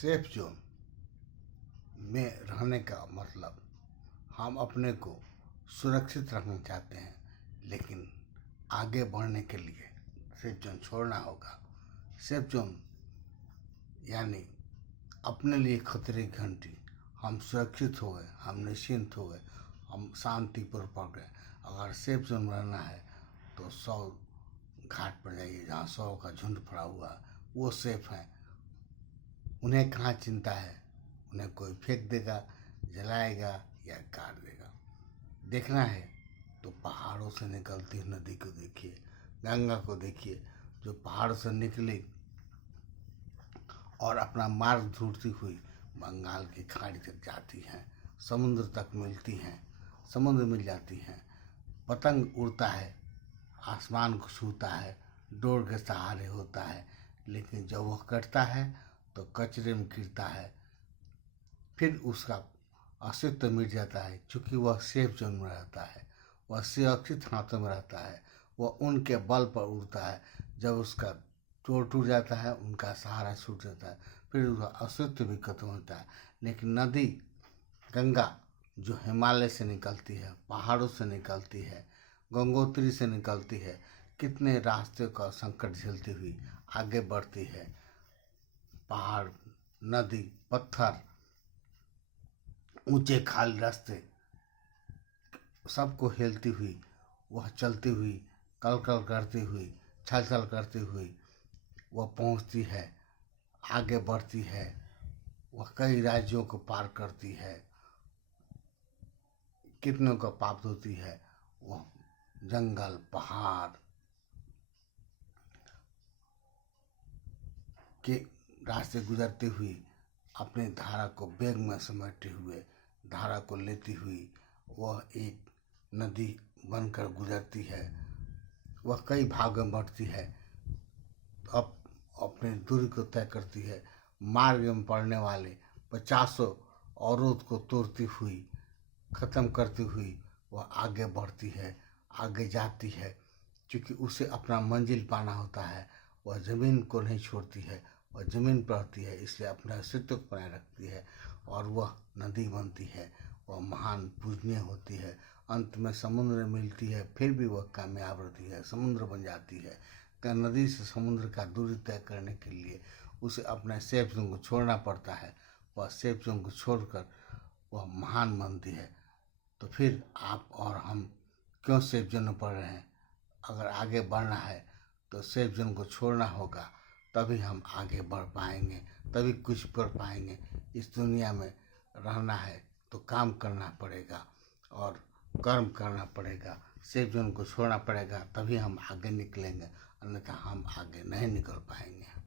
Safe zone में रहने का मतलब हम अपने को सुरक्षित रखना चाहते हैं, लेकिन आगे बढ़ने के लिए सेफ जोन छोड़ना होगा। सेफ जोन यानी अपने लिए खतरे की घंटी। हम सुरक्षित हो गए, हम निश्चिंत हो गए, हम शांतिपूर्वक पड़ गए। अगर सेफ जोन में रहना है तो 100 घाट पर जाइए जहाँ 100 का झुंड पड़ा हुआ है, वो सेफ है। उन्हें कहाँ चिंता है, उन्हें कोई फेंक देगा, जलाएगा या काट देगा। देखना है तो पहाड़ों से निकलती नदी को देखिए, गंगा को देखिए, जो पहाड़ों से निकली और अपना मार्ग ढूंढती हुई बंगाल की खाड़ी तक जाती हैं, समुद्र तक मिलती हैं, समुद्र मिल जाती हैं। पतंग उड़ता है, आसमान को छूता है, डोर के सहारे होता है, लेकिन जब वह कटता है तो कचरे में गिरता है, फिर उसका अस्तित्व मिट जाता है। क्योंकि वह सेफ जोन में रहता है, वह सुरक्षित हाथों में रहता है, वह उनके बल पर उड़ता है। जब उसका जोर टूट जाता है, उनका सहारा छूट जाता है, फिर उसका अस्तित्व भी खत्म होता है। लेकिन नदी गंगा जो हिमालय से निकलती है, पहाड़ों से निकलती है, गंगोत्री से निकलती है, कितने रास्ते का संकट झेलती हुई आगे बढ़ती है। पहाड़, नदी, पत्थर, ऊंचे खाली रास्ते सबको हिलती हुई वह चलती हुई, कल कल करती हुई, छल छल करती हुई वह पहुंचती है, आगे बढ़ती है। वह कई राज्यों को पार करती है, कितनों को प्राप्त होती है। वह जंगल, पहाड़ के रास्ते गुजरती हुई अपनी धारा को वेग में समेटते हुए, धारा को लेती हुई वह एक नदी बनकर गुजरती है। वह कई भागों में बढ़ती है, अब अपनी दूरी को तय करती है। मार्ग में पड़ने वाले 50 अवरोध को तोड़ती हुई, खत्म करती हुई वह आगे बढ़ती है, आगे जाती है। क्योंकि उसे अपना मंजिल पाना होता है, वह ज़मीन को नहीं छोड़ती है, वह ज़मीन पर रहती है, इसलिए अपना अस्तित्व को बनाए रखती है और वह नदी बनती है। वह महान पूजनीय होती है, अंत में समुद्र मिलती है, फिर भी वह कामयाब रहती है, समुद्र बन जाती है। नदी से समुद्र का दूरी तय करने के लिए उसे अपने सेफ जोन को छोड़ना पड़ता है। वह सेफ जोन को छोड़कर वह महान बनती है। तो फिर आप और हम क्यों सेफ जोन में पड़ रहे हैं? अगर आगे बढ़ना है तो सेफ जोन को छोड़ना होगा, तभी हम आगे बढ़ पाएंगे, तभी कुछ कर पाएंगे। इस दुनिया में रहना है तो काम करना पड़ेगा और कर्म करना पड़ेगा, सेफ जोन को छोड़ना पड़ेगा, तभी हम आगे निकलेंगे, अन्यथा हम आगे नहीं निकल पाएंगे।